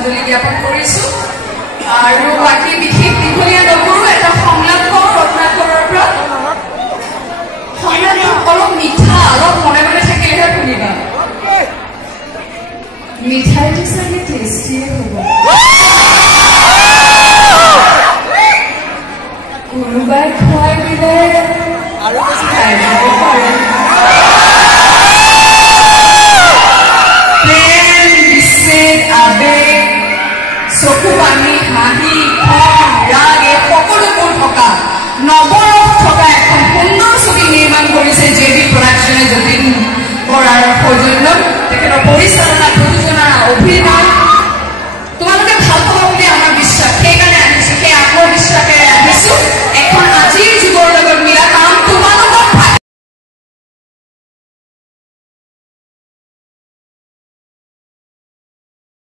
শ্ৰদ্ধাঞ্জলি জ্ঞাপন কৰিছো আৰু বাকী বিশেষ দীঘলীয়া নকৰো এটা সংলাপ কওঁ ৰত্নাকৰৰ পৰা সংলাপ অলপ মিঠা অলপ মনে মনে থাকিলেহে শুনিবা মিঠাইটো চাগে টেষ্টিয়ে হ'ব কোনোবাই খুৱাই দিলে আৰু খাই দিব পাৰে চকু পানী হাঁহি ৰাগ এই সকলোবোৰ থকা নৱৰস থকা এখন সুন্দৰ ছবি নিৰ্মাণ কৰিছে জেবি প্ৰডাকশ্যনে যতীন বৰাৰ সৌজন্যত তেখেতৰ পৰিচালনা প্ৰযোজনা অভিনয়